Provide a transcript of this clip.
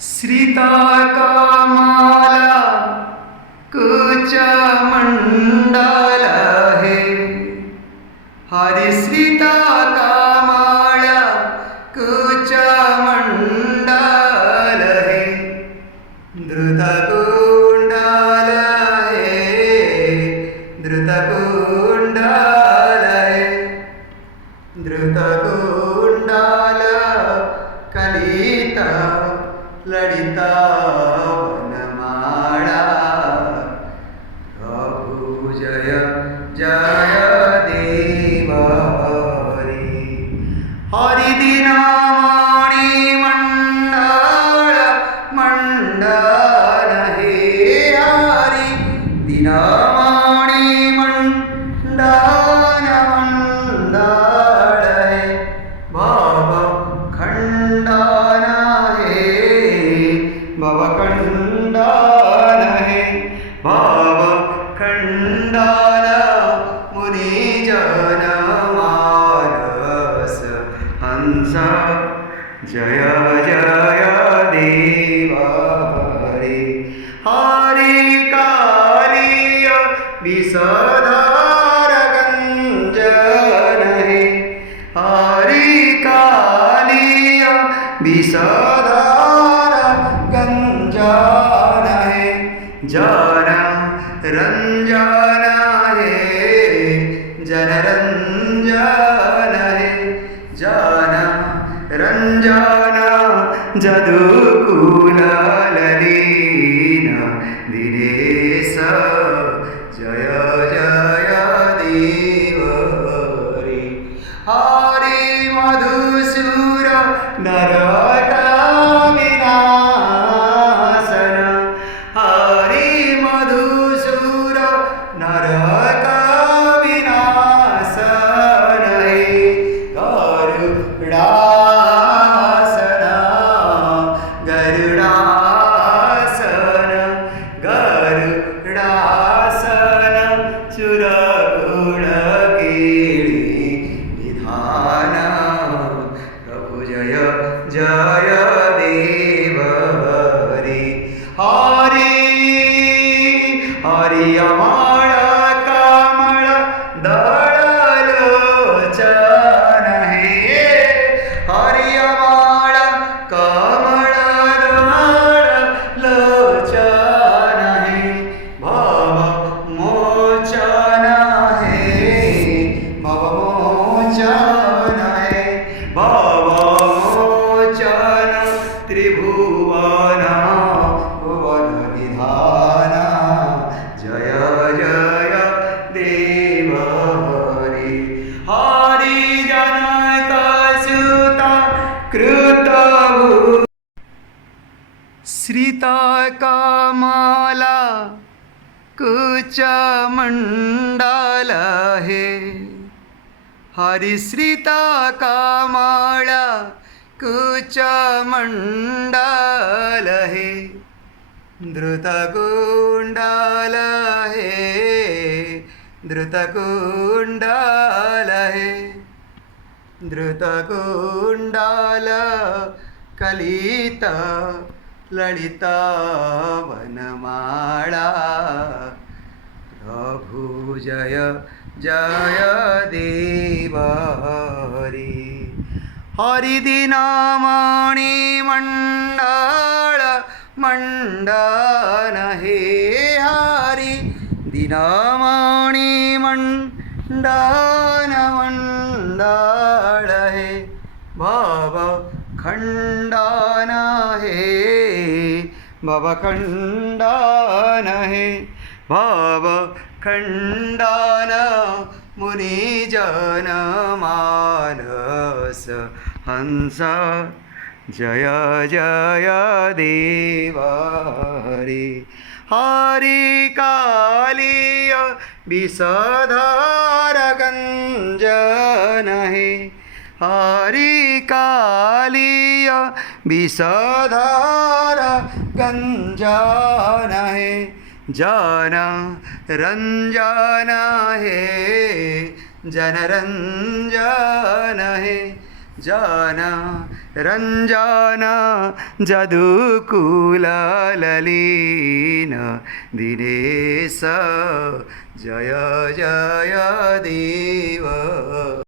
श्रिता कामाला कुच मंडल है हरि श्रिता कामाला कुच मंडल है द्रुत कुंडल है द्रुत कुंडल है द्रुत कुंडल कलिता ललिता वनमाला प्रभु जय जय देव हरि हरि दिनामणि मंडल मंडल हे हरि दिनामणि मंडल मंडल हे भव खंडन भवखंडन है भव खंडन मुनिजन मानस हंस जय जय देव हरि हरि कालिय विषधर गंजन है हरि कालिय विषधर गंजन है जन रंजन है जन रंजन है जन रंजन जदुकुल ललीन दिनेश जय जय देव हरि हरि मधुसूर नरक नरक विनाशन है गरुडासन गरुडासन गरुडासन सुरगुण केळी विधान प्रभु जय जय देव हरि हरि हरि अमर कमल दललोचन है हरि अमर कमल दललोचन है भव मोचन है भव मोचन है भव मोचन त्रिभुवन भुवन विधान जय जय देव हरि हरि जनक सुत कृतभु श्रिता कामाला कुच मंडल है हरि श्रिता कामाला कुच मंडल है द्रुत कुंडल है द्रुत कुंडल है द्रुत कुंडल कलिता ललिता वनमाला प्रभु जय जय देव हरि हरि दिनामणि मंडल मंडन हे हरि दिनामणि मंडन मंडल हे भव खंडन हे भव खंडन हे भव खंडन मुनिजन मानस हंस जय जय देव हरि हरि कालिय विषधर गंजन है हरि कालिय विषधर गंजन है जन रंजन है जन रंजन है जन रञ्जन जदुकुललीन दिनेश जय जय देव